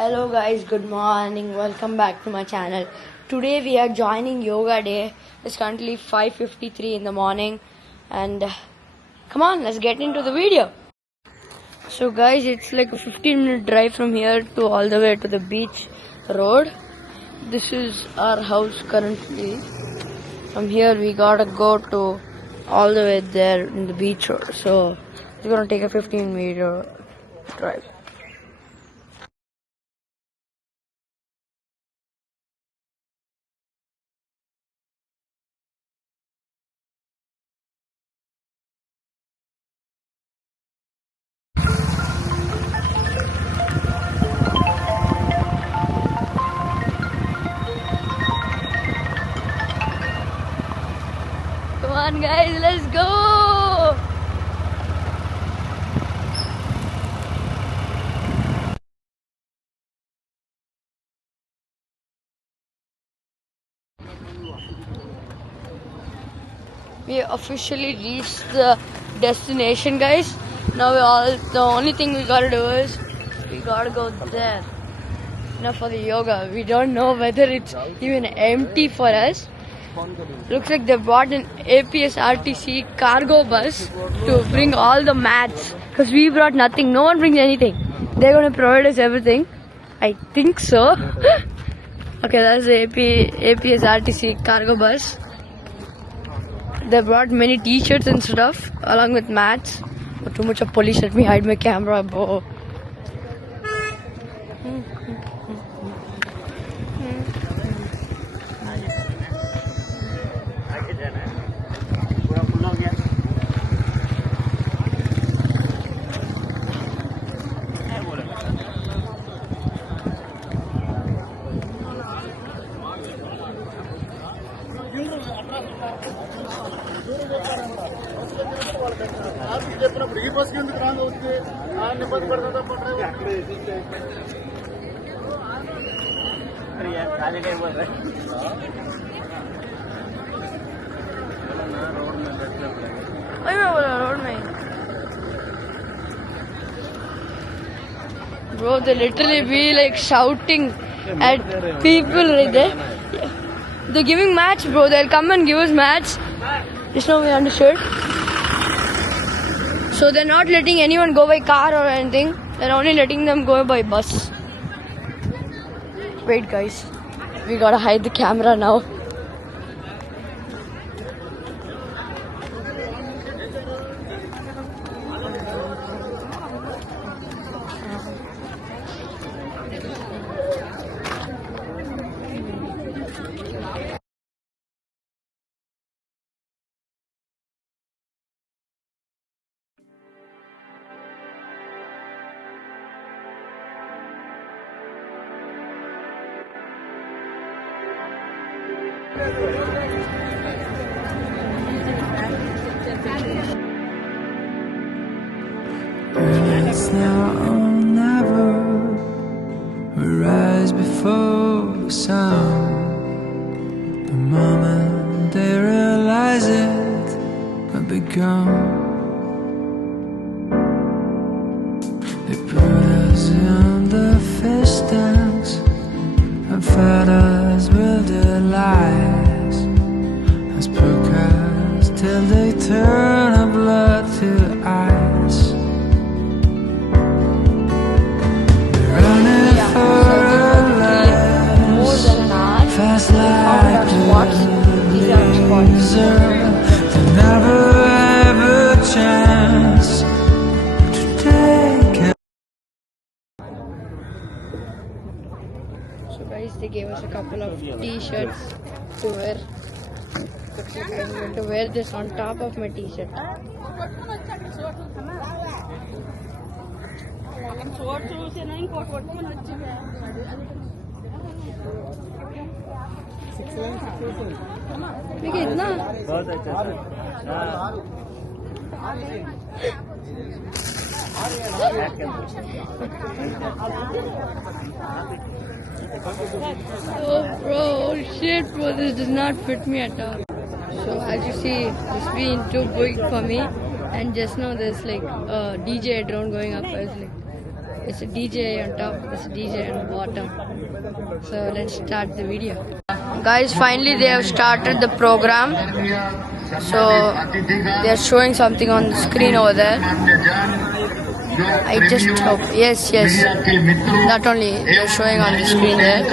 Hello guys, good morning. Welcome back to my channel. Today we are joining yoga day. It's currently 5:53 in the morning and come on, let's get into the video. So guys, it's like a 15-minute drive from here to all the way to the beach road. This is our house currently. From here we gotta go to all the way there in the beach road. So we're gonna take a 15-meter drive. Come on guys, let's go! We officially reached the destination guys. Now the only thing we gotta do is we gotta go there. Now for the yoga, we don't know whether it's even empty for us. Looks like they brought an APSRTC cargo bus to bring all the mats because we brought nothing. No one brings anything. They're going to provide us everything. I think so. Okay, that's the APSRTC cargo bus. They brought many t-shirts and stuff along with mats. Oh, too much of police, let me hide my camera, bro. Bro, they literally be like shouting at people right there. They're giving mats, bro. They'll come and give us mats. Just now we understood. So they're not letting anyone go by car or anything. They're only letting them go by bus. Wait guys, we gotta hide the camera now. It's now or never. We rise before the sun. The moment they realize it, we'll be gone. They put us in the fish tanks and fed us with their lies. As procast till they turn our blood to ice. Fast like a loser, they never have a chance to take it. So guys, they gave us a couple of t-shirts to wear. Looks like I'm going to wear this on top of my t-shirt. देखिए इतना बहुत अच्छा Oh bro, shit bro, this does not fit me at all. So as you see, this being too big for me, and just now there's like a DJ drone going up. I was like, There's a DJ on top, there's a DJ on the bottom. So let's start the video. Guys, finally they have started the program. So they are showing something on the screen over there. I just hope, yes, not only they're showing on the screen there.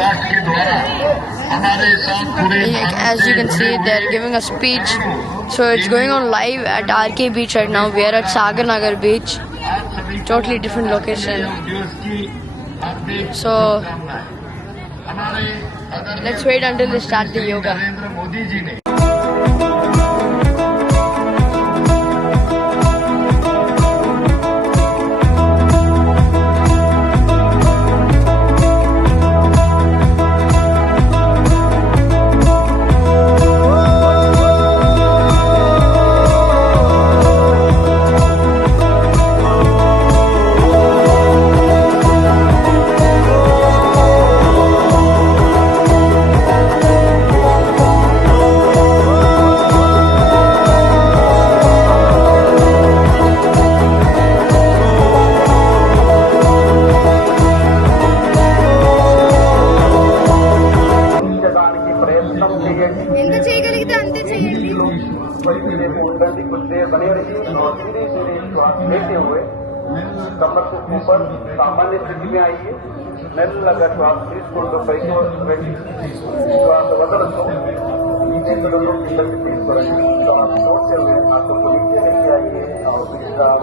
As you can see, they're giving a speech. So it's going on live at RK Beach right now. We are at Sagar Nagar Beach. Totally different location. So let's wait until they start the yoga. ఎంత చేయగలిగితే అంతే చేయండి. कुछ देर बने रहिए और धीरे धीरे श्वास लेते हुए कमर को ऊपर सामान्य स्थिति में आइए. మెల్లగా శ్వాస తీసుకుంటూ పైకి రండి. శ్వాస వదలతో చేతులను కిందకి తీసుకురండి. శ్వాస छोड़ते हुए हाथों को नीचे लेके आइए और विश्राम.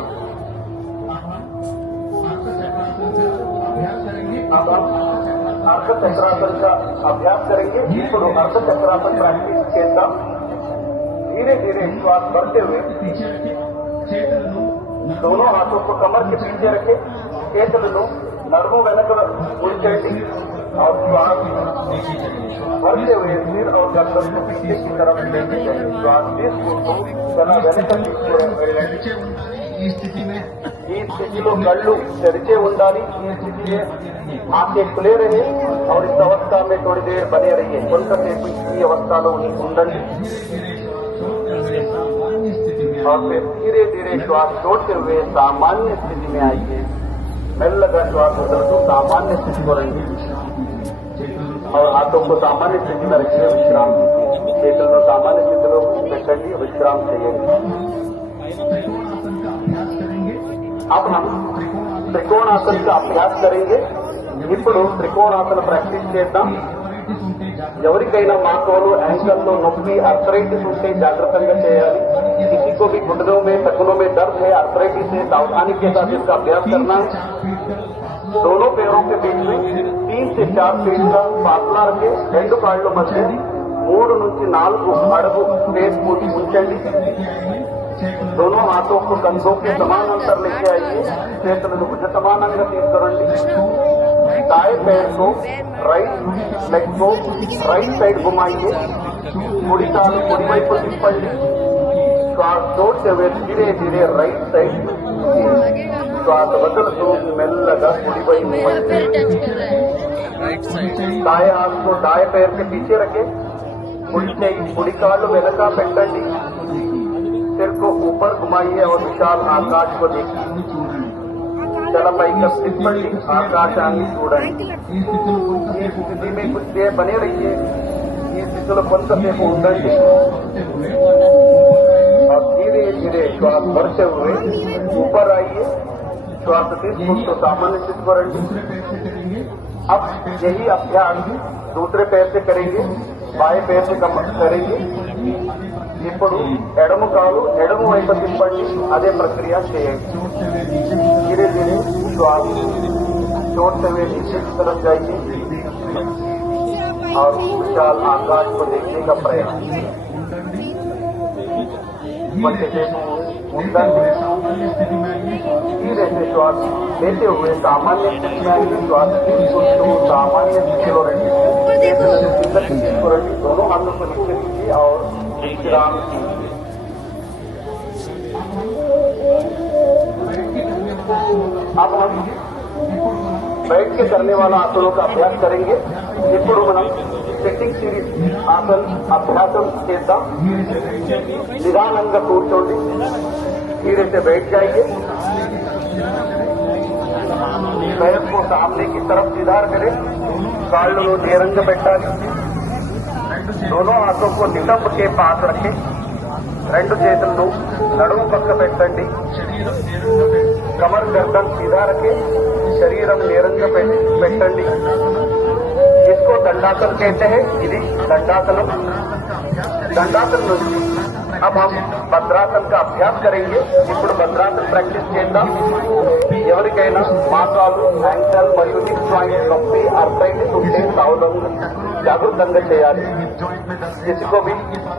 अब अर्ध चक्रासन का अभ्यास करेंगे. ఇప్పుడు अर्ध चक्रासन प्रैक्टिस చేద్దాం. धीरे धीरे श्वास भरते हुए दोनों हाथों को कमर के पीछे रखे. చేతులను नरमों వెనక उड़चेंడి और श्वास भरते हुए सिर और गर्दन को पीछे की तरफ लेके जाएंगे. श्वास తీసుకుంటూ తల వెనక తీసుకురండి. ఈ స్థితిలో కళ్ళు తెరిచే ఉండాలి. ఈ స్థితిలో आंखें खुले रहे और इस अवस्था में थोड़ी देर बने रहिए. కొంతసేపు ఈ అవస్థలో ఉండండి और फिर धीरे धीरे श्वास छोड़ते हुए सामान्य स्थिति में आइए. మెల్లగా श्वास वदलतూ सामान्य स्थिति को रहेंगे और हाथों को सामान्य स्थिति में रखिए. विश्राम कीजिए. చేతులను सामान्य स्थितिలో పెట్టండి. विश्राम చేయండి. अब हम त्रिकोणासन का अभ्यास करेंगे. ఇప్పుడు త్రికోణాసన ప్రాక్టీస్ చేద్దాం. ఎవరికైనా మాకోలు యాంకల్లో నొప్పి आर्थराइटिस ఉంటే జాగ్రత్తగా చేయాలి. किसी को भी घुटनों में टखनों में दर्द है आर्थराइटिस है सावधानी के साथ इसका अभ्यास करना है. दोनों पैरों के बीच में 3 से 4 फीट का फासला रखे. రెండు కాళ్ళ మధ్య 3 నుంచి 4 అడుగు స్పేస్ ఉంచండి. दोनों हाथों को कंधों के समान अंतर लेके आइए. చేతులను భుజ సమానంగా తీసుకురండి. दाएं पैर को राइट लेग को राइट साइड घुमाइए. कुड़ी काल कुड़ी వైపు తిప్పండి. श्वास छोड़ते हुए धीरे धीरे राइट साइड. श्वास वदलतू మెల్లగా कुड़ी వైపు दाएं हाथ को दाएं पैर के पीछे रखें. कुड़ी काल వెనక పెట్టండి. सिर को ऊपर घुमाइए और विशाल आकाश को देखिए. चला పైకి తిప్పండి. ఆకాశాన్ని చూడండి. ఈ స్థితి में कुछ देर बने रहिए. ఈ స్థితిలో కొంతసేపు ఉండండి और धीरे धीरे श्वास भरते हुए ऊपर आइए. श्वास తీసుకుంటూ सामान्य स्थिति को रखिए. अब यही अभ्यास दूसरे पैर से करेंगे. बाएं पैर से करेंगे. ఇప్పుడు ఎడమ కాలు ఎడమ వైపు తిప్పండి. అదే ప్రక్రియ చేయండి. धीरे धीरे श्वास छोड़ते हुए नीचे की तरफ जाइए और विशाल आकाश को देखने का प्रयास. धीरे से श्वास लेते हुए सामान्य स्थिति में आइए. श्वास सामान्य स्थिति को रखिए. दोनों हाथों को नीचे लीजिए और विश्राम कीजिए. अब हम बैठ के करने वाला आसनों का अभ्यास करेंगे. ఇప్పుడు మనం సిట్టింగ్ సిరీస్ ఆసన్ అభ్యాసం చేద్దాం. నిదానంగా కూర్చోండి. धीरे से बैठ जाइए. पैर को सामने की तरफ सीधा करें, काళ్ళు నేరంగా పెట్టాలి, दोनों हाथों को नितंब के पास रखें, రెండు చేతులను నడుము పక్క పెట్టండి, कमर गर्दन सीधा रखें, शरीरम నేరంగా పెట్టండి. इसको दंडासन कहते हैं. ఇది दंडासनम. दंडासन నుంచి अब हम భద్రాసన్ का अभ्यास करेंगे. ఇప్పుడు భద్రాసన్ ప్రాక్టీస్ చేద్దాం. ఎవరికైనా మోకాలు, యాంకల్ మరియు హిప్ జాయింట్ నొప్పి, ఆర్థరైటిస్ ఉంటే जागरूकता చేయాలి. किसी को भी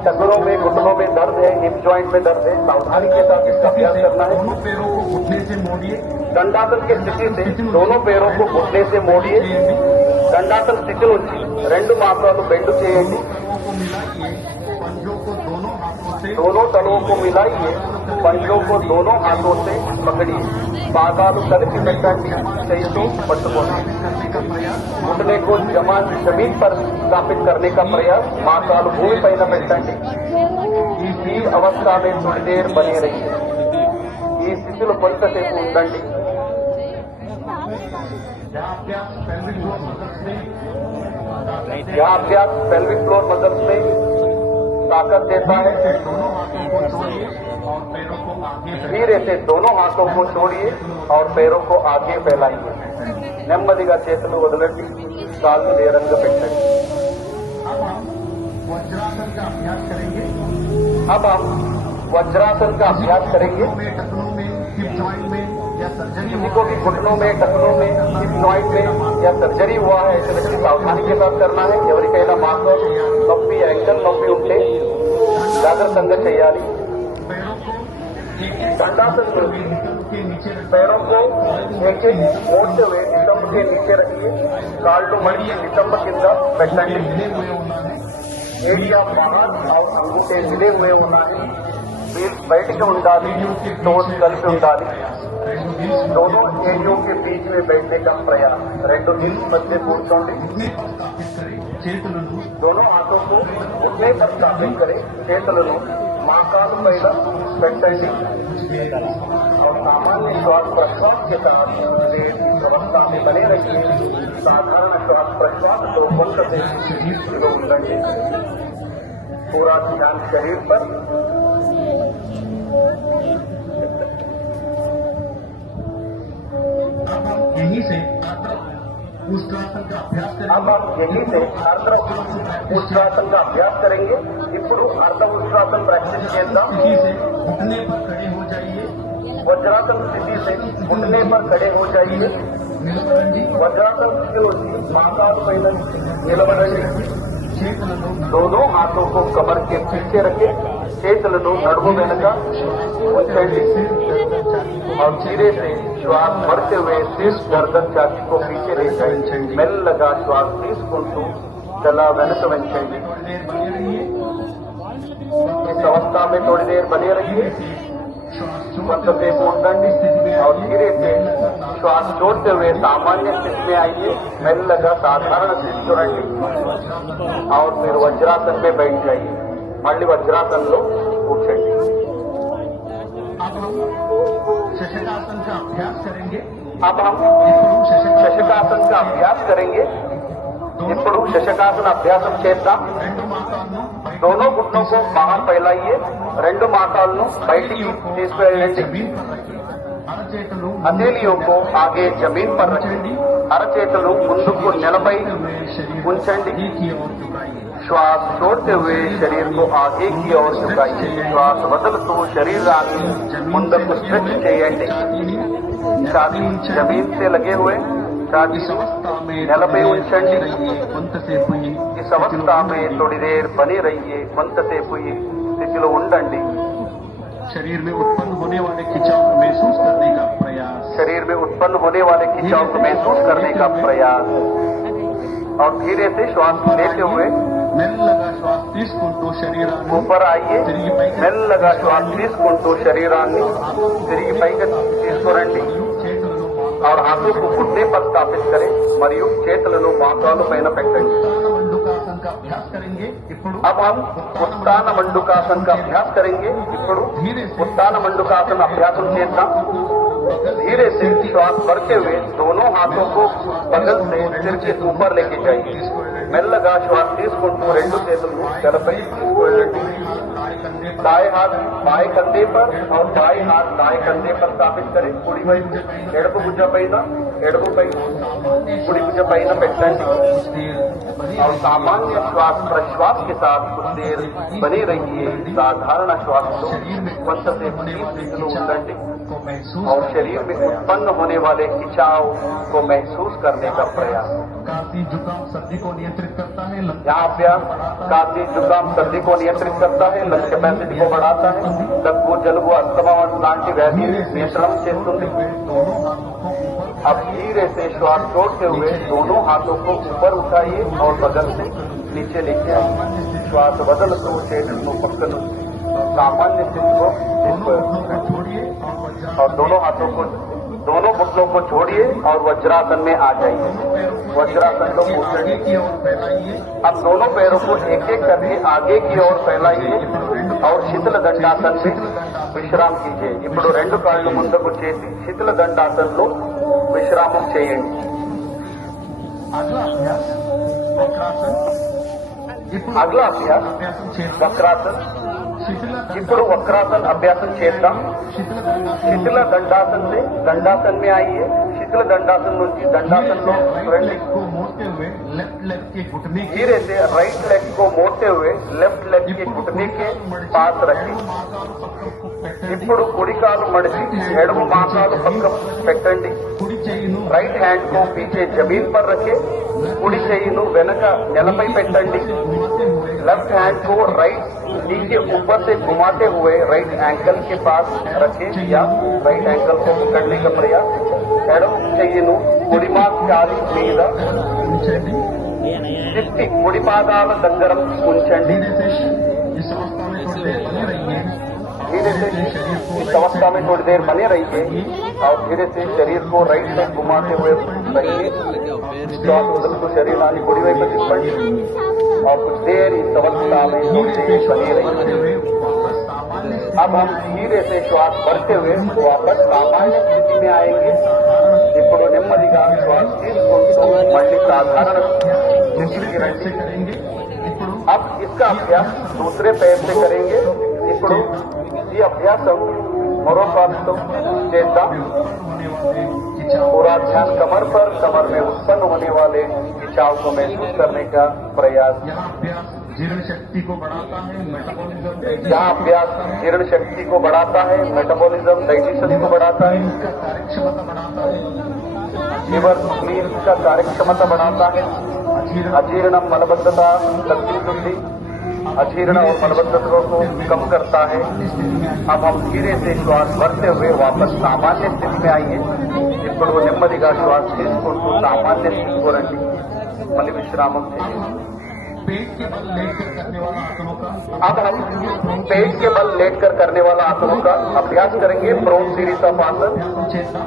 टखनों में, घुटनों में दर्द है, हिप ज्वाइंट में दर्द है, सावधानी के साथ इसका अभ्यास करना है. पैरों को घुटने से मोड़िए, दंडासन की स्थिति से दोनों पैरों को घुटने से मोड़िए. దండాసన స్థితి నుంచి రెండు మాసాలు బెండ్ చేయండి. दोनों तलवों को मिलाइए, पंजों को दोनों हाथों से पकड़िए, पादाలు కలిపి పెట్టండి, చేయితో పట్టుకోండి. घुटने को जमीन पर स्थापित करने का प्रयास, मासाలు भूमि పైన పెట్టండి. ఈ अवस्था में थोड़ी देर बने रहिए. ఈ స్థితిలో కొంతసేపు ఉండండి. यह अभ्यास पेल्विक फ्लोर मसल्स में ताकत देता है. धीरे से दोनों हाथों को छोड़िए और पैरों को आगे फैलाइए. నెమ్మదిగా చేతులు వదలండి, కాళ్ళు నేరంగా పెట్టండి. अब हम वज्रासन का अभ्यास करेंगे. किसी को भी घुटनों में, टखनों में, हिप जॉइंट में या सर्जरी हुआ है, ऐसे व्यक्ति सावधानी के साथ करना है. ఎవరికైనా మాసం నొప్పి, యాంకల్ నొప్పి ఉంటే జాగ్రత్తగా చేయాలి. दंडासन पैरों को एक एक मोड़ते हुए नितंब के नीचे रखिए, काళ్ళు मड़ी नितंब కింద పెట్టండి. ఏరియా बाहर और अंगूठे मिले हुए ఉన్నాయి. వీల్ బయటికి ఉండాలి, టోస్ కలిపి ఉండాలి. दोनों एरियों के बीच में बैठने का प्रयास. రెండు దిల్ మధ్య కూర్చోండి. दोनों हाथों को घुटने पर स्थापित करें, చేతులను మోకాలు పైన పెట్టండి और सामान्य श्वास प्रश्वास के साथ अवस्था में बने रहिए. साधारण श्वास प्रश्वास को बंद से उंडंడి. पूरा ध्यान शरीर पर. यहीं से उष्ट्रासन का अभ्यास करेंगे. अब हम यहीं से अर्ध उष्ट्रासन का अभ्यास करेंगे. ఇప్పుడు अर्ध उष्ट्रासन प्रैक्टिस చేద్దాం. यहीं से घुटने पर खड़े हो जाइए, वज्रासन स्थिति से घुटने पर खड़े हो जाइए. वज्रासन स्थिति होती मांसाल पहले నిలబడండి. दोनों हाथों को कमर के पीछे रखें, చేతులను నడుము వెనుక ఉంచండి और धीरे से श्वास भरते हुए शीर्ष गर्दन छाती को पीछे ले जाएं. మెల్లగా श्वास తీసుకుంటూ తల వెనుక వంచండి. इस अवस्था में थोड़ी देर बने रहिए, కొంతసేపు ఉండండి और धीरे से श्वास छोड़ते हुए सामान्य स्थिति में आइए. మెల్లగా సాధారణ స్థితి చూడండి और फिर वज्रासन में बैठ जाइए. మళ్ళీ వజ్రాసనంలో కూర్చోండి. शशकासन का अभ्यास करेंगे. अब हम शशकासन का अभ्यास करेंगे. ఇప్పుడు శశకాసన అభ్యాసం చేద్దాం. दोनों घुटनों को बाहर फैलाइए, రెండు మోకాళ్ళను బయటికి తీసుకువెళ్ళండి. हथेलियों को आगे जमीन पर रखें, అరచేతులు ముందుకు నేలపై ఉంచండి. श्वास छोड़ते हुए शरीर को आगे की ओर झुकाइए. श्वास వదులుతూ శరీరాన్ని ముందుకు స్ట్రెచ్ చేయండి. छाती जमीन से लगे हुए, छाती నేలపై ఉంచండి. इस अवस्था में थोड़ी देर बने रहिए. కొంతసేపు ఈ స్థితిలో ఉండండి. शरीर में उत्पन्न होने वाले खिंचाव को महसूस करने का प्रयास. शरीर में उत्पन्न होने वाले खिंचाव को महसूस करने का प्रयास और धीरे से श्वास लेते हुए మెల్లగా శ్వాస తీసుకుంటూ శరీరాన్ని ऊपर आइए. మెల్లగా శ్వాस తీసుకుంటూ శరీరాన్ని తిరిగి పైకి తీసుకురండి और हाथों को घुटने पर स्थापित करें మరియు చేతులను మోకాలు పైన పెట్టండి. మండుకాసన का अभ्यास करेंगे. ఇప్పుడు अब हम उत्तान मंडुकासन का अभ्यास करेंगे. ఇప్పుడు उत्तान मंडुकासन अभ्यास చేద్దాం. धीरे से श्वास भरते हुए दोनों हाथों को बगल से सिर के ऊपर लेके जाइए। మెల్లగా శ్వాస తీసుకుంటూ రెండు చేతులను తెరపై తీసుకెళ్ళండి। दाएं हाथ बाएं कंधे पर और बाएं हाथ दाएं कंधे पर स्थापित करें। कुड़ी వైపు ఎడమ భుజ పైన कुड़ी भुज పైన పెట్టండి। और सामान्य श्वास प्रश्वास के साथ कुछ देर बने रहिए। साधारण श्वास लो 15 से 20 सेकंड ఉండండి। और शरीर में उत्पन्न होने वाले खिंचाव को महसूस करने का प्रयास। खांसी जुकाम सर्दी को नियंत्रित करता है। यहाँ अभ्यास खांसी जुकाम सर्दी को नियंत्रित करता है, लंग कैपेसिटी को बढ़ाता है, దగ్గు జలుబు अस्थमा लांటి व्याधि नियंत्रण చేస్తుంది। अब धीरे से श्वास छोड़ते हुए दोनों हाथों को ऊपर उठाइए और बगल से नीचे लेके आइए। श्वास बदलतू చేతులను పక్కన सामान्य स्थिति को छोड़िए और दोनों हाथों को दोनों घुटनों को छोड़िए और वज्रासन में आ जाइए। वज्रासन को आगे की ओर फैलाइए। अब दोनों पैरों को एक एक करके आगे की ओर फैलाइए और शीतल दंडासन में विश्राम कीजिए। ఇప్పుడు రెండు కాళ్ళు ముందుకు చేసి శీతల దండాసనంలో విశ్రామం చేయండి। अगला अभ्यास वक्रासन। అగలా అభ్యాస్ వక్రాసన్। ఇప్పుడు वक्रासन अभ्यासन చేద్దాం। శీతల దండాसन से दंडासन में आइए। शीतल दंडासन నుంచి దండాసనంలో రండి। को मोड़ते हुए लेफ्ट लेग के घुटने के धीरे से राइट लेग को मोड़ते हुए लेफ्ट लेग के घुटने के पास रखें। ఇప్పుడు కుడి కాలు మడిచి ఎడమ మోకాలు పక్క పెట్టండి। कुड़ी చెయ్యిను రైట్ హ్యాండ్ को पीछे जमीन पर रखें। కుడి చెయ్యిను వెనక నేలపై పెట్టండి। लेफ्ट हैंड को राइट नी के ऊपर से घुमाते हुए राइट एंकल के पास रखें या राइट एंकल को पकड़ने का प्रयास। ఎడమ చెయ్యిను కుడి మోకాలి మీద ఉంచండి। తిప్పి కుడి పాదాల దగ్గర ఉంచండి। इस अवस्था में थोड़ी देर बने रहिए। धीरे से इस अवस्था में थोड़ी देर बने रहिए और धीरे से शरीर को राइट साइड घुमाते हुए रहिए। श्वास वदलतू शरीराన్ని కుడి వైపు తిప్పండి और कुछ देर इस अवस्था में थोड़ी देर बने रहिए। अब हम धीरे से श्वास भरते हुए वापस सामान्य स्थिति में आएंगे। ఇప్పుడు నెమ్మదిగా శ్వాస తీసుకుంటూ మళ్ళీ సాధారణ స్థితికి రండి। अब इसका अभ्यास दूसरे पैर से करेंगे। ఇప్పుడు ఈ అభ్యాసం మరో శ్వాసతో చేద్దాం। पूरा ध्यान कमर पर, कमर में उत्पन्न होने वाले खिंचाव को महसूस करने का प्रयास। यहाँ अभ्यास जीर्ण शक्ति को बढ़ाता है, मेटाबॉलिज्म यहाँ अभ्यास जीर्ण शक्ति को बढ़ाता है, मेटाबॉलिज्म डाइजेशन को बढ़ाता है, कार्यक्षमता बढ़ाता है, लिवर क्लीन का कार्यक्षमता बढ़ाता है, अजीर्ण मलबद्धता शक्ति वृद्धि अजीर्ण और मलबद्धता को कम करता है। अब हम धीरे से श्वास भरते हुए वापस सामान्य स्थिति में आइए। ఇప్పుడు నెమ్మదిగా శ్వాస తీసుకుంటూ సామాన్య స్థితికి రండి। మళ్ళీ విశ్రామం చేయండి। पेट के बल लेटकर करने वाला आसनों का अब हम पेट के बल लेटकर करने वाला आसनों का अभ्यास करेंगे। प्रोन सीरीज ऑफ आसन।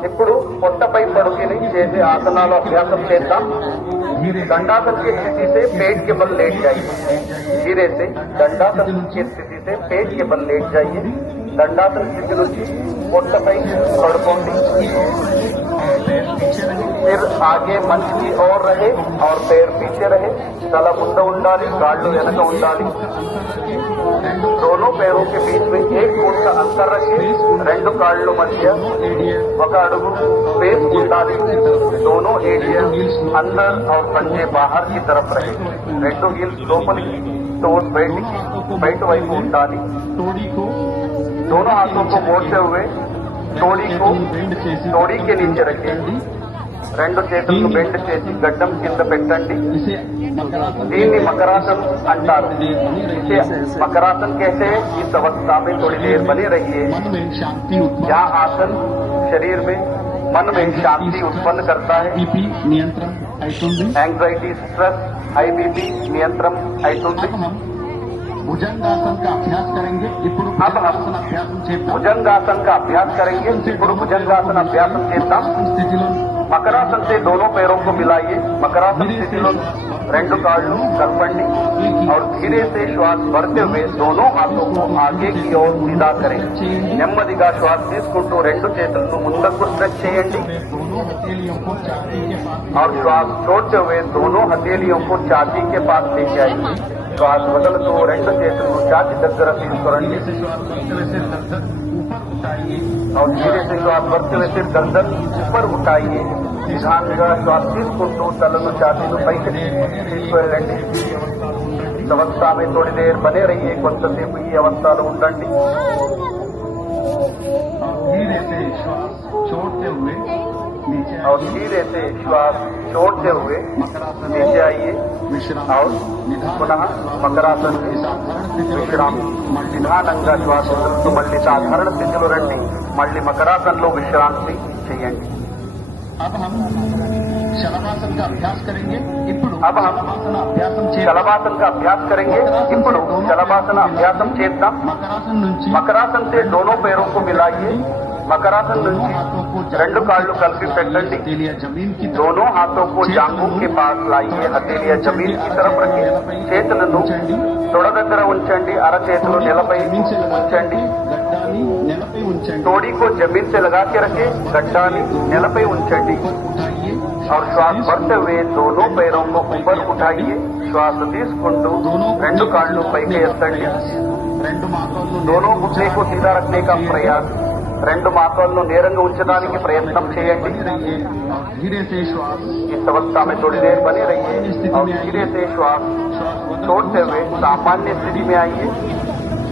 ఇప్పుడు పొట్టపై పడుకుని చేసే ఆసనాల అభ్యాసం చేద్దాం। दंडासन की स्थिति से पेट के बल लेट जाइए। धीरे से दंडासन की स्थिति से पेट के बल लेट जाइए। दंडासन स्थिति నుంచి పొట్టపై పడుకోండి। सिर आगे मंच की ओर रहे और पैर पीछे रहे। తల ముందు ఉండాలి, కాళ్ళు వెనక ఉండాలి। दोनों पैरों के बीच में 1 फुट का अंतर रखें। రెండు కాళ్ళు మధ్య 1 అడుగు स्पेस ఉండాలి। दोनों एरिया अंदर और पंजे बाहर की तरफ रहे। రెండు హీల్స్ లోపలికి, టోస్ బయట వైపు ఉండాలి। तोड़ी को दोनों हाथों को मोड़ते हुए तोड़ी के नीचे रखें। రెండు చేతులను బెండ్ చేసి గడ్డం కింద పెట్టండి। इसे దీన్ని मकरासन अंटारू। इसे मकरासन कहते हैं। इस अवस्था में थोड़ी देर बने रहिए। मन में शांति उत्पन्न, यह आसन शरीर में मन में शांति उत्पन्न करता है। बीपी नियंत्रण అవుతుంది। एंग्जाइटी स्ट्रेस हाई बीपी नियंत्रण అవుతుంది। अब हम भुजंगासन का अभ्यास करेंगे। ఇప్పుడు अब हम అభ్యాసం చేద్దాం। भुजंगासन का अभ्यास करेंगे। ఇప్పుడు भुजंगासन अभ्यास చేద్దాం। స్థితిలో మకరాసన్ से दोनों पैरों को मिलाइए मकरासन స్థితిలో రెండు కాళ్ళు కలపండి और धीरे से श्वास भरते हुए दोनों हाथों को आगे की ओर सीधा करें నెమ్మదిగా శ్వాస తీసుకుంటూ రెండు చేతులను ముందుకు స్ట్రెచ్ చేయండి दोनों हथेलियों को छाती के पास और श्वास छोड़ते हुए दोनों हथेलियों को छाती के पास लेके आइए श्वास వదులుతూ రెండు చేతులను ఛాతీ దగ్గర తీసుకురండి से श्वास करते हुए सिर गर्दन ऊपर उठाइए और धीरे से श्वास भरते हुए सिर गर्दन ऊपर उठाइए నిదానంగా శ్వాస తీసుకుంటూ తలను ఛాతీను పైకి తీసుకువెళ్ళండి इस अवस्था में थोड़ी देर बने रहिए కొంతసేపు ఈ అవస్థలో ఉండండి धीरे से श्वास छोड़ते हुए नीचे और धीरे से श्वास छोड़ते हुए नीचे आइए और पुनः मकरासन విశ్రామ నిదానంగా శ్వాస వదులుతూ మళ్ళీ సాధారణ స్థితిలో రండి మళ్ళీ మకరాసన్లో విశ్రాంతి చేయండి अब हम शलभासन का अभ्यास करेंगे अब हम शलभासन का अभ्यास करेंगे ఇప్పుడు शलभासन अभ्यासం చేద్దాం मकरासन నుంచి मकरासन से दोनों पैरों को मिलाइए मकरासन నుంచి రెండు కాళ్ళు కలిపి పెట్టండి हथेलियां जमीन की तरफ दोनों हाथों को जांघों के पास लाइए हथेलिया जमीन की तरफ रखिए చేతులను తొడ దగ్గర ఉంచండి అరచేతులు నేలపై ఉంచండి गड्डानी नेलपై ఉంచండి तोड़ी को जमीन से लगा के रखे गड्ढानी नेलपై ఉంచండి उठाइए और श्वास भरते हुए दोनों पैरों को ऊपर उठाइए श्वास తీసుకుంటూ రెండు కాళ్ళు పైకి ఎత్తండి రెండు మాటల్లో दोनों घुटने को सीधा रखने का प्रयास రెండు మాటలను నేరంగా ఉంచడానికి ప్రయత్నం చేయండి रहिए और धीरे से श्वास इस अवस्था में थोड़ी देर बने रहिए और धीरे से श्वास छोड़ते हुए सामान्य स्थिति में आइए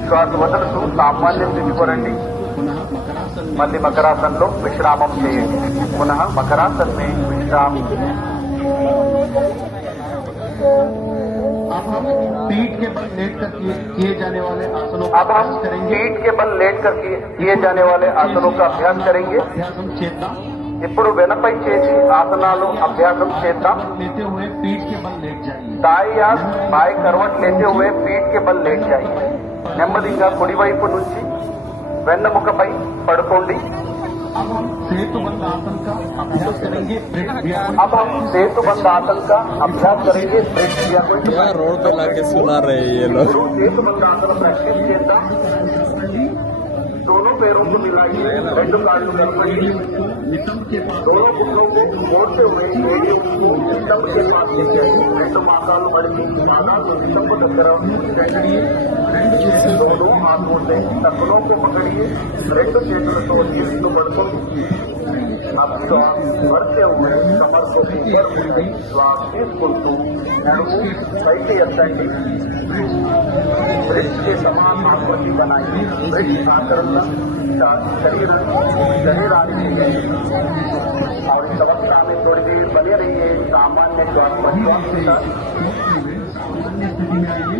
श्वास వదులుతూ సామాన్య స్థితికి రండి पुनः मकरासन మళ్ళీ మకరాసన్లో విశ్రామం చేయండి పునః మకరాసన్ में विश्राम अब हम पीठ के बल लेट कर किए जाने वाले आसनों अब हम पीठ के बल लेट कर किए जाने वाले आसनों का अभ्यास करेंगे अभ्यासम చేద్దాం ఇప్పుడు వెనపై చేసి ఆసనాలు అభ్యాసం చేద్దాం लेते हुए पीठ के बल लेट जाइए दाएं या बाएं करवट लेते हुए पीठ के बल लेट जाइए నెమ్మదిగా కుడివైపు నుంచి వెన్నెముకపై పడుకోండి अब हम सेतुबंध आसन का अभ्यास करेंगे अब हम सेतुबंध आसन का अभ्यास करेंगे यार रोड पे लाके सुना रहे हैं ये लोग सेतुबंध आसन प्रैक्टिस చేద్దాం दोनों पैरों को मिलाइए రెండు కాళ్ళు కలపండి नितंब के पास दोनों घुटनों को जोड़ते हुए नितंब के पास लेके आइए రెండు माथाలు మడిచి పాదాలు नितंब దగ్గర పెట్టండి दोनों हाथों से टखनों को पकड़िए రెండు చేతులతో నీటిలో పడుకోండి अब श्वास भरते हुए कमर को श्वास తీసుకుంటూ నడుము పైకి ఎత్తండి ब्रिज के समान आकृति बनाइए ब्रिज आकरण शरीरानी और इस अवस्था में थोड़ी देर बने रहिए सामान्य श्वास श्वास के साथ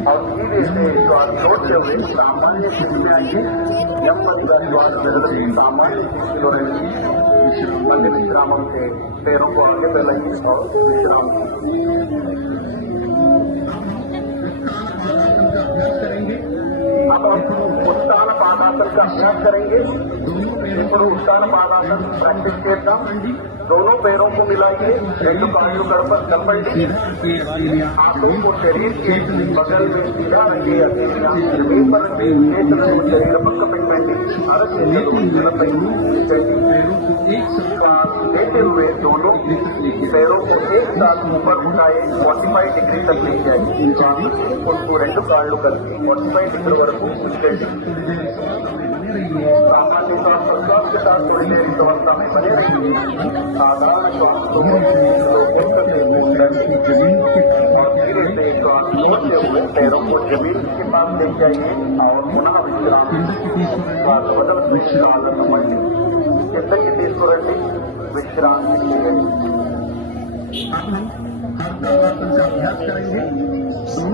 और धीरे से श्वास छोड़ते हुए सामान्य स्थिति में आइए నెమ్మదిగా श्वास वदलती सामान्य स्थिति में रहेगी विश्राम से पैरों को आगे फैलाइए और विश्राम करेंगे अब हम उत्तान पादासन का अभ्यास करेंगे ఇప్పుడు उत्तान पादासन प्रैक्टिस చేద్దాం दोनों पैरों को मिलाइए రెండు కాళ్ళు కలపండి हाथों को शरीर के बगल में सीधा रखिए जमीन पर रखिए చేతులను శరీర పక్క పెట్టండి अरచేతులపై लेते हुए दोनों पैरों को एक साथ ऊपर उठाए 45 डिग्री तक ले जाए उनको రెండు కాళ్ళు కలిపి 45 डिग्री వరకు ఉంచండి सामान्य श्वास प्रश्वास के साथ थोड़ी देर इस अवस्था में बने रहिए साधारण श्वास को जमीन और धीरे से श्वास छोड़ते हुए पैरों को जमीन के पास ले जाइए और पुनः विश्राम श्वास बदल विश्राम मళ్ళీ కిందకి తీసుకురండి విశ్రాంతి చేయండి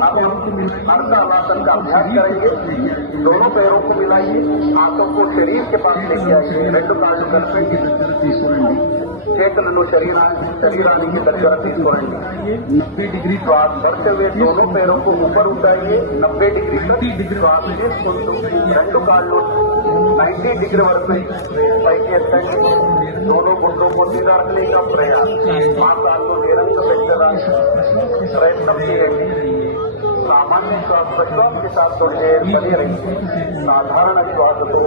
अब हम अर्धावासन का अभ्यास करेंगे दोनों पैरों को मिलाइए हाथों को शरीर के पास लेके आइए రెండు కాళ్ళు కలిపండి చేతులను శరీరానికి దగ్గర తీసుకోండి 90 डिग्री श्वास भरते हुए दोनों पैरों को ऊपर उठाइए 90 डिग्री तक श्वास తీసుకుంటూ రెండు కాళ్ళు 90 डिग्री వరకు పైకి ఎత్తండి दोनों घुटनों को सीधा रखने का प्रयास మా కాళ్ళు నిరంతరం పెట్టడానికి ప్రయత్నం చేయండి सामान्य श्वास प्रश्वास के साथ थोड़ी देर बने रहिए साधारण श्वास को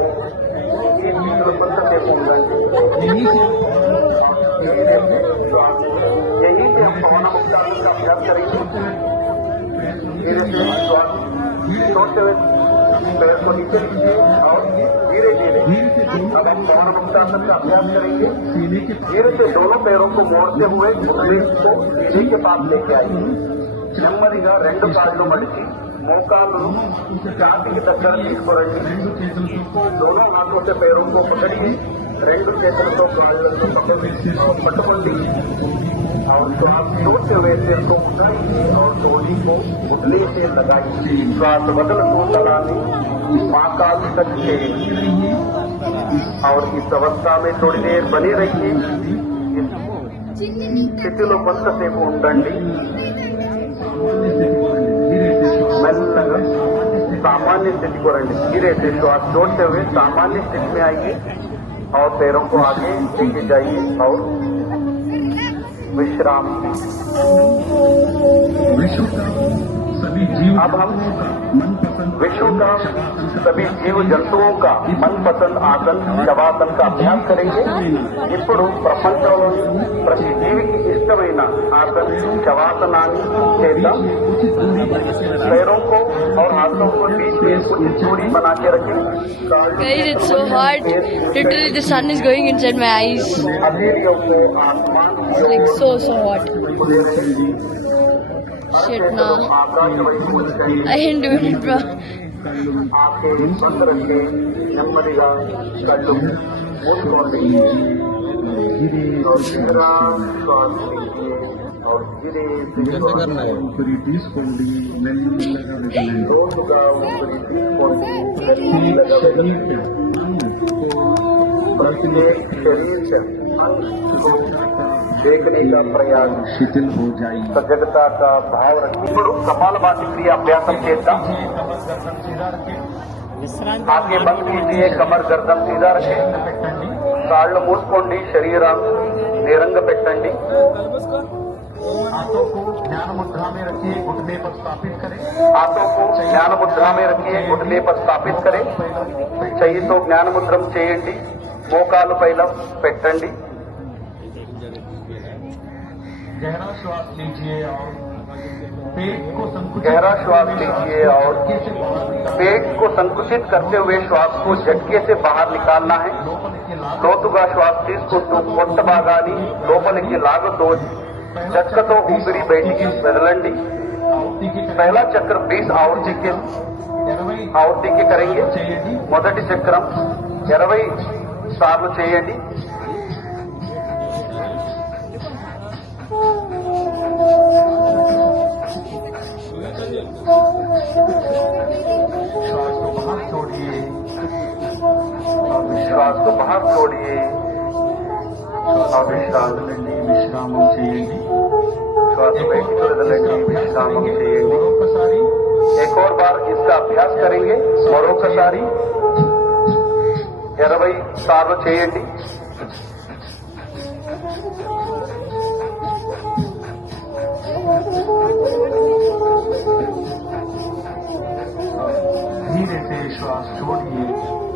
20 मीटर से यही से हम पवन मुक्तासन का अभ्यास करेंगे धीरे से श्वास छोड़ते हुए पैर को नीचे लीजिए और धीरे धीरे अब हम पवन मुक्तासन का अभ्यास करेंगे धीरे से दोनों पैरों को मोड़ते हुए घुटने को सीने के पास लेके आइए నెమ్మదిగా రెండు కాళ్ళు మడిచి మోకాళ్ళు ఛాతీకి దగ్గర తీసుకోరండి दोनों हाथों से पैरों को पकड़िए రెండు చేతులతో కాళ్ళతో పట్టుకోండి और श्वास छोड़ते हुए सिर को उठाइए और टोली को घुटने से लगाइए श्वास बदल को चलाने महाकाल तक रहिए और इस अवस्था में थोड़ी देर बने रहिए స్థితిలో కొంతసేపు ఉండండి మెల్లగా सामान्य स्थिति को रखिए धीरे से श्वास छोड़ते हुए सामान्य स्थिति में आइए और पैरों को आगे लेके जाइए और विश्राम अब हम विश्व का सभी जीव जंतुओं का मनपसंद आसन शवासन का अभ्यास करेंगे ఇప్పుడు ప్రపంచంలోని ప్రతి జీవికి ఇష్టమైన ఆసన్ శవాసనాన్ని చేద్దాం पैरों को और हाथों को बीच में कुछ दूरी बना के रखें Guys, it's so hot. Literally, the sun is going inside my eyes. हथेलियों को आसमान It's like so hot. Shit, nah. आकाश వైపు ఉంచండి I ain't doing it, bro. आंखें बंद रखें నెమ్మదిగా కళ్ళు మూసుకోండి गहरा श्वास लीजिए और धीरे से ऊपरी తీసుకోండి మెల్లగా వదిలేయండి లోతుగా ऊपरी తీసుకోండి మెల్లగా వదిలేయండి प्रत्येक शरीर से को देखने का प्रयास शिथिल हो जाए सजगता का भाव रखिए ఇప్పుడు కపాలభాతి క్రియ అభ్యాసం చేద్దాం आगे बंद कीजिए कमर गर्दन सीधा रखें కాళ్ళు మూసుకోండి శరీరం నిరంగ పెట్టండి हाथों को ज्ञान मुद्रा में रखिए घुटने पर स्थापित करें हाथों को ज्ञान मुद्रा में रखिए घुटने पर स्थापित करें चाहिए तो ज्ञान मुद्रम చేయండి మోకాలు పైన పెట్టండి गहरा श्वास लीजिए और पेट को गहरा श्वास लीजिए और पेट को संकुचित करते हुए श्वास को झटके से बाहर निकालना है లోతుగా శ్వాస తీసుకుంటూ పొట్ట భాగాన్ని లోపలికి లాగుతూ చక్కతో ఊపిరి బయటికి వదలండి पहला चक्र 20 आवर्ती के करेंगे మొదటి చక్రం 20 సార్లు చేయండి श्वास को बाहर छोड़िए श्वास को बाहर छोड़िए और विश्राम చేయండి श्वास బయటికి వదలండి విశ్రామం చేయండి एक और बार इसका अभ्यास करेंगे మరొకసారి 20 సార్లు చేయండి धीरे से श्वास छोड़िए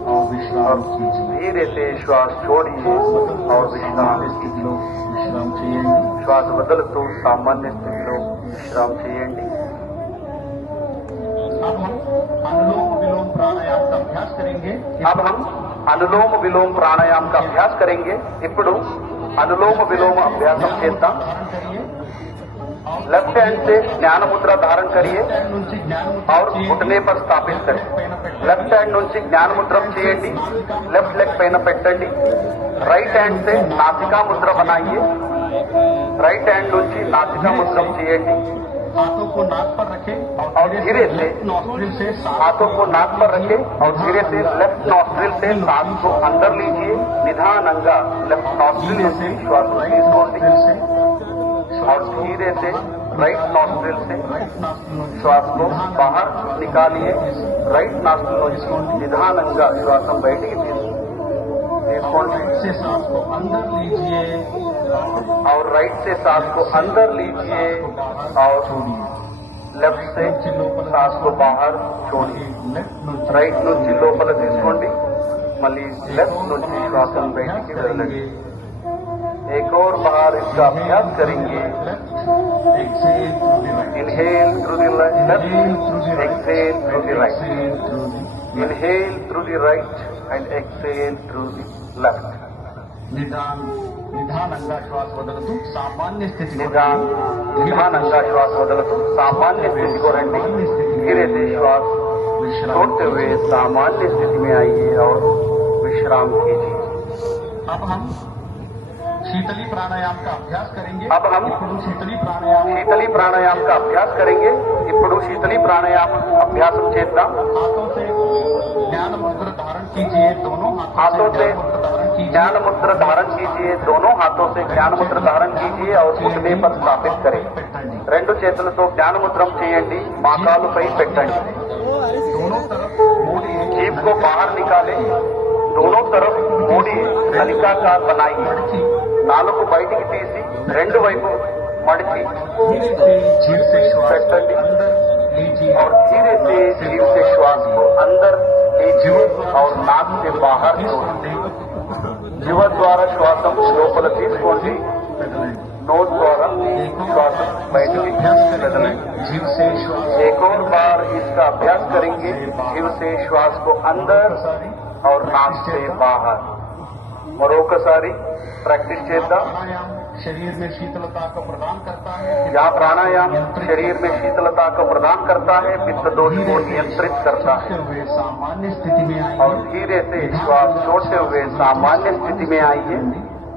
और विश्राम कीजिए धीरे से श्वास छोड़िए और विश्राम చేయండి श्वास बदलतూ सामान्य స్థితిలో విశ్రామం చేయండి अब हम अनुलोम विलोम प्राणायाम का अभ्यास करेंगे ఇప్పుడు अनुलोम विलोम अभ्यासం చేద్దాం लेफ्ट हैंड से ज्ञान मुद्रा धारण करिए और घुटने पर स्थापित करें लेफ्ट हैंड నుంచి జ్ఞాన ముద్రం చేయండి लेफ्ट लेग పైన పెట్టండి राइट हैंड से नासिका मुद्रा बनाइए राइट हैंड నుంచి नासिका मुद्रम చేయండి हाथों को नाक पर रखें और धीरे से नॉस्ट्रिल से हाथों को नाक पर रखें और धीरे से लेफ्ट नॉस्ट्रिल से सांस को अंदर लीजिए निधानंगा लेफ्ट नॉस्ट्रिल से श्वास को తీసుకోండి और धीरे से राइट नॉस्ट्रिल से श्वास को बाहर निकालिए राइट नॉस्ट्रिल నుంచి నిదానంగా శ్వాసం బయటికి తీసుకోండి से सांस को अंदर लीजिए और राइट से सांस को अंदर लीजिए और लेफ्ट से सांस को बाहर छोड़िए రైట్ నుంచి లోపల తీసుకోండి మళ్ళీ లెఫ్ట్ నుంచి శ్వాసం బయటికి వదలండి एक और बार इसका अभ्यास करेंगे inhale through the left exhale through the right inhale through the right and exhale through the left నిదానంగా శ్వాస వదులుతూ సామాన్య స్థితి निधानंगा श्वास वदलतु सामान्य स्थिति को రండి धीरे से श्वास छोड़ते हुए सामान्य स्थिति में आइए और विश्राम कीजिए अब हम शीतली प्राणायाम का अभ्यास करेंगे अब हम शीतली प्राणायाम का अभ्यास करेंगे ఇప్పుడు शीतली प्राणायाम अभ्यासం చేద్దాం हाथों से ज्ञान मुद्रा धारण कीजिए दोनों हाथों से ज्ञान मुद्रा धारण कीजिए दोनों हाथों से ज्ञान मुद्रा धारण कीजिए और घुटने पर स्थापित करें రెండు చేతులతో జ్ఞాన ముద్రం చేయండి మోకాలుపై పెట్టండి दोनों तरफ मोड़िए जीभ को बाहर निकालें दोनों तरफ मोड़िए नलिकाकार बनाइए నాలుగు బయటికి తీసి రెండు వైపు మడిచి धीरे से जीभ से श्वास పెట్టండి अंदर लीजिए और धीरे से जीभ से श्वास को अंदर लीजिए और नाक से बाहर छोड़िए जीव द्वारा శ్వాసం లోపల తీసుకోండి नोज द्वारा श्वास बयटिकी वदలండి जीभ से श्वास एक और बार इसका अभ्यास करेंगे जीव से श्वास को अंदर और नाक से बाहर మరొకసారి ప్రాక్టీస్ చేద్దాం प्राणायाम शरीर में शीतलता को प्रदान करता है यहाँ प्राणायाम शरीर में शीतलता को प्रदान करता है पित्त दोष को नियंत्रित करता है हुए सामान्य स्थिति में और आइए धीरे से श्वास छोड़ते हुए सामान्य स्थिति में आइए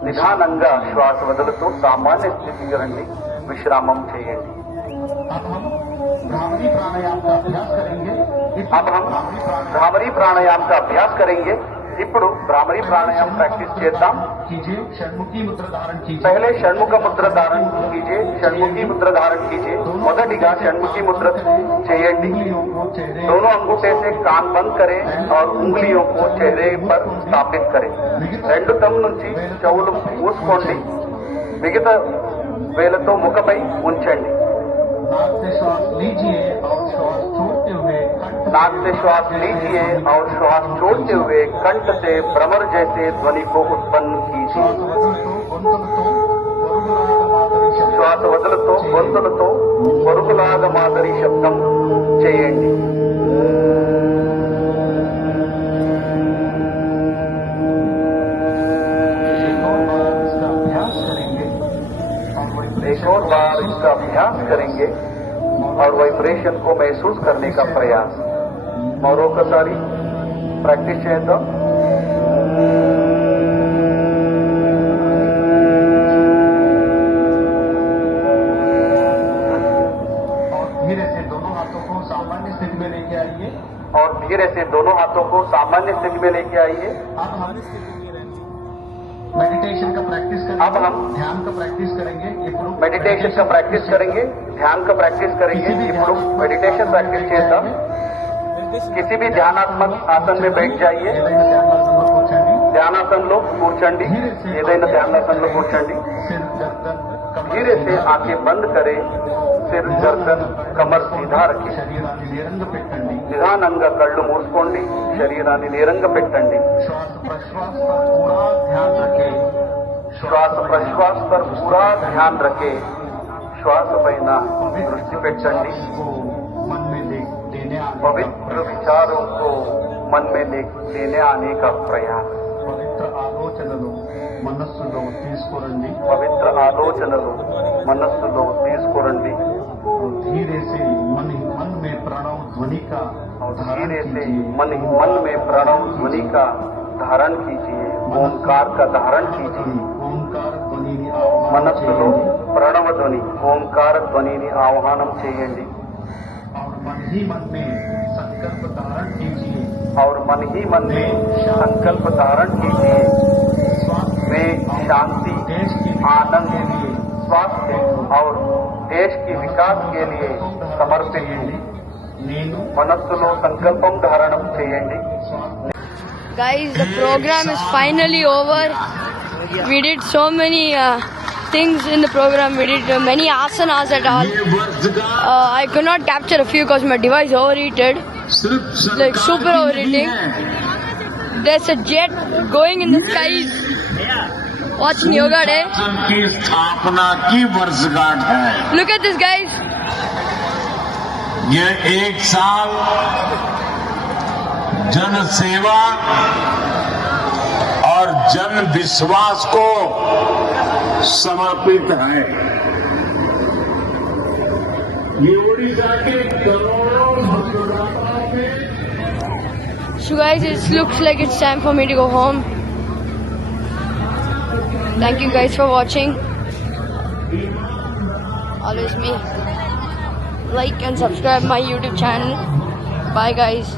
నిదానంగా శ్వాస వదులుతూ సామాన్య స్థితికి రండి విశ్రామం చేయండి अब हम भ्रामरी प्राणायाम का अभ्यास करेंगे अब हम भ्रामरी प्राणायाम का अभ्यास करेंगे ఇప్పుడు भ्रामरी प्राणायाम प्रैक्टिस చేద్దాం कीजिए षण्मुखी मुद्रा धारण कीजिए पहले षण्मुख मुद्रा धारण कीजिए षण्मुखी मुद्रा धारण कीजिए మొదటిగా షణ్ముఖి ముద్ర చేయండి उंगलियों को चेहरे दोनों अंगूठे से कान बंद करें और उंगलियों को चेहरे पर स्थापित करें రెండు తమ్ నుంచి చెవులు మూసుకోండి మిగతా వేలతో ముఖపై ఉంచండి नाक से श्वास लीजिए और श्वास छोड़ते हुए कंठ नाक से श्वास लीजिए और श्वास छोड़ते हुए कंठ से भ्रमर जैसे ध्वनि को उत्पन्न कीजिए శ్వాస వదులుతూ గొంతులతో పొరుగులాగా మాదిరి శబ్దం చేయండి एक और बार इसका अभ्यास करेंगे और वाइब्रेशन को महसूस करने का प्रयास మరొకసారి ప్రాక్టీస్ చేద్దాం और धीरे से दोनों हाथों को सामान्य स्थिति में लेके आइए और धीरे से दोनों हाथों को सामान्य स्थिति में लेके आइए अब हम मेडिटेशन का प्रैक्टिस करेंगे अब हम ध्यान का प्रैक्टिस करेंगे ఇప్పుడు मेडिटेशन का प्रैक्टिस करेंगे ध्यान का प्रैक्टिस करेंगे ఇప్పుడు मेडिटेशन प्रैक्टिस చేద్దాం किसी भी ध्यानात्मक आसन में बैठ जाइए ఏదైనా ధ్యానాసనంలో కూర్చోండి ధ్యానాసనంలో కూర్చోండి ఏదైనా ధ్యానాసనంలో కూర్చోండి सिर गर्दन कमर धीरे से आंखें बंद करें सिर गर्दन कमर सीधा रखें శరీరాన్ని నిరంగా పెట్టండి నిదానంగా కళ్ళు మూసుకోండి శరీరాన్ని నిరంగా పెట్టండి श्वास प्रश्वास पर पूरा ध्यान रखें శ్వాస ప్రశ్వాస पर पूरा ध्यान रखें श्वास పైన దృష్టి పెట్టండి को मन में देने आने पवित्र विचारों को मन में लेने आने का प्रयास పవిత్ర ఆలోచనలు మనస్సులో తీసుకురండి पवित्र ఆలోచనలు మనస్సులో తీసుకురండి और धीरे से मन में प्रणव ध्वनि का और धारण धीरे से कीजिए मन में प्रणव ध्वनि का धारण कीजिए ओंकार का धारण कीजिए ओंकार ध्वनि आह्वान మనస్సులో చేయండి ప్రణవ ధ్వని ఓంకార ధ్వనిని ఆహ్వానం చేయండి. और मन ही मन में संकल्प धारण कीजिए. और मन ही मन में संकल्प धारण कीजिए. वे शांति, आनंद, स्वास्थ्य और देश के विकास के लिए समर्पित हैं. మనస్సులో సంకల్పం ధారణం చేయండి. Guys, the program is finally over. We did so many things in the program. We did many asanas at all. I could not capture a few because my device overheated. Like super overheating. There's a jet going in the skies. Watching Yoga Day. की स्थापना की वर्षगांठ है. Look at this, guys. ये 1 साल जन सेवा और जन विश्वास को समर्पित है. ये उड़ीसा के करोड़ों मतदाताओं के. So guys, it looks like it's time for me to go home. Thank you guys for watching. Always me. Like and subscribe my YouTube channel. Bye guys.